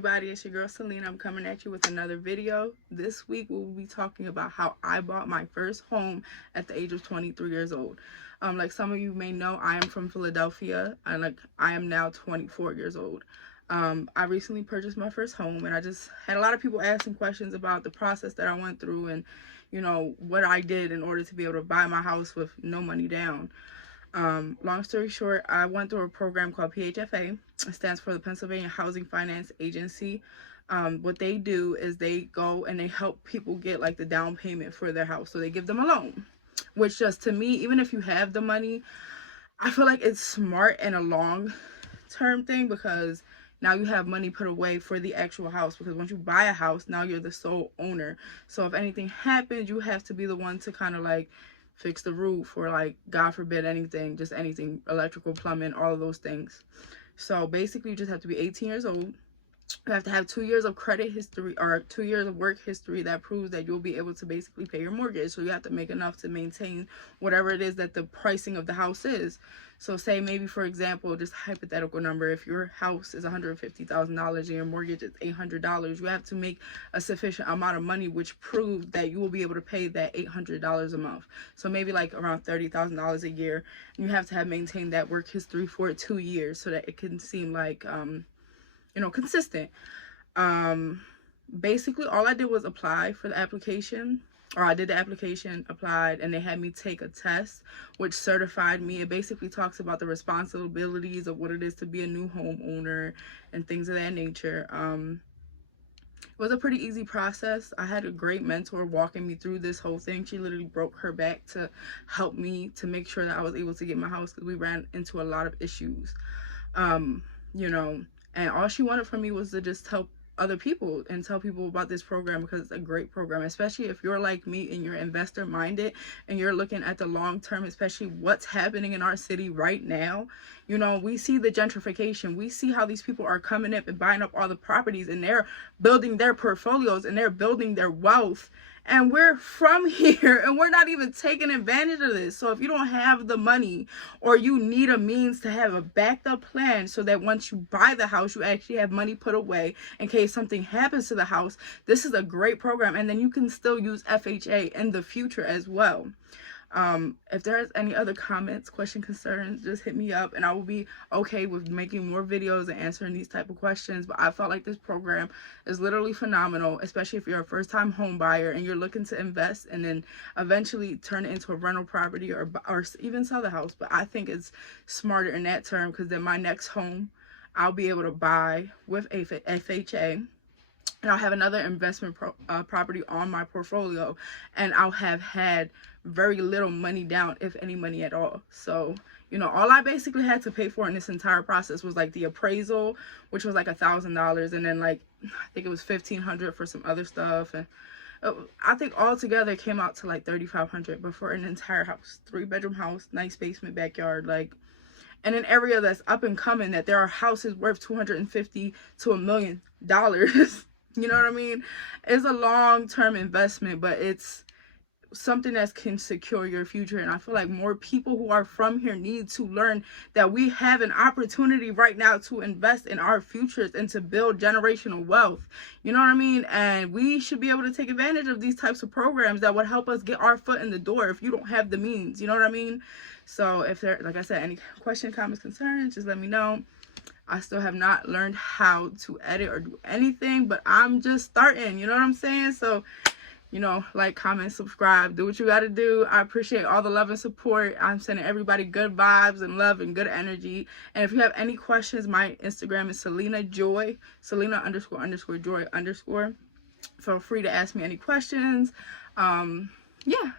Everybody, it's your girl Selena. I'm coming at you with another video. This week we'll be talking about how I bought my first home at the age of 23 years old. Like some of you may know, I am from Philadelphia, and I am now 24 years old. I recently purchased my first home, and I just had a lot of people asking questions about the process that I went through and what I did in order to be able to buy my house with no money down. Long story short, I went through a program called phfa. It stands for the Pennsylvania Housing Finance Agency. What they do is they go and they help people get like the down payment for their house. So they give them a loan, which just to me, even if you have the money, I feel like it's smart and a long term thing, because now you have money put away for the actual house, because once you buy a house, now you're the sole owner. So if anything happens, you have to be the one to kind of like fix the roof, or like God forbid anything, just anything, electrical, plumbing, all of those things. So basically you just have to be 18 years old. You have to have 2 years of credit history or 2 years of work history that proves that you'll be able to basically pay your mortgage. So you have to make enough to maintain whatever it is that the pricing of the house is. So say maybe, for example, just hypothetical number, if your house is $150,000 and your mortgage is $800, you have to make a sufficient amount of money which proves that you will be able to pay that $800 a month. So maybe like around $30,000 a year. And you have to have maintained that work history for 2 years so that it can seem like consistent. Basically all I did was apply for the application, or I did the application, applied, and they had me take a test which certified me. It basically talks about the responsibilities of what it is to be a new homeowner and things of that nature. It was a pretty easy process. I had a great mentor walking me through this whole thing. She literally broke her back to help me to make sure that I was able to get my house, because we ran into a lot of issues. And all she wanted from me was to just help other people and tell people about this program, because it's a great program, especially if you're like me and you're investor minded and you're looking at the long term, especially what's happening in our city right now. We see the gentrification. We see how these people are coming up and buying up all the properties, and they're building their portfolios and they're building their wealth. And we're from here and we're not even taking advantage of this. So if you don't have the money, or you need a means to have a backed up plan so that once you buy the house, you actually have money put away in case something happens to the house, this is a great program. And then you can still use FHA in the future as well. If there's any other comments, questions, concerns, just hit me up and I will be okay with making more videos and answering these type of questions. But I felt like this program is literally phenomenal, especially if you're a first-time home buyer and you're looking to invest and then eventually turn it into a rental property, or even sell the house. But I think it's smarter in that term, because then my next home I'll be able to buy with FHA. And I'll have another investment property on my portfolio, and I'll have had very little money down, if any money at all. So, all I basically had to pay for in this entire process was like the appraisal, which was like $1,000, and then like I think it was $1,500 for some other stuff, and I think altogether it came out to like $3,500, but for an entire house, 3-bedroom house, nice basement, backyard, like in an area that's up and coming, that there are houses worth $250,000 to $1 million. You know what I mean? It's a long-term investment, but it's something that can secure your future. And I feel like more people who are from here need to learn that we have an opportunity right now to invest in our futures and to build generational wealth. You know what I mean? And we should be able to take advantage of these types of programs that would help us get our foot in the door if you don't have the means. You know what I mean? So if there, like I said, any questions, comments, concerns, just let me know. I still have not learned how to edit or do anything, but I'm just starting, you know what I'm saying? So, like, comment, subscribe, do what you got to do. I appreciate all the love and support. I'm sending everybody good vibes and love and good energy. And if you have any questions, my Instagram is Selena Joy, Selena__Joy_. Feel free to ask me any questions. Yeah,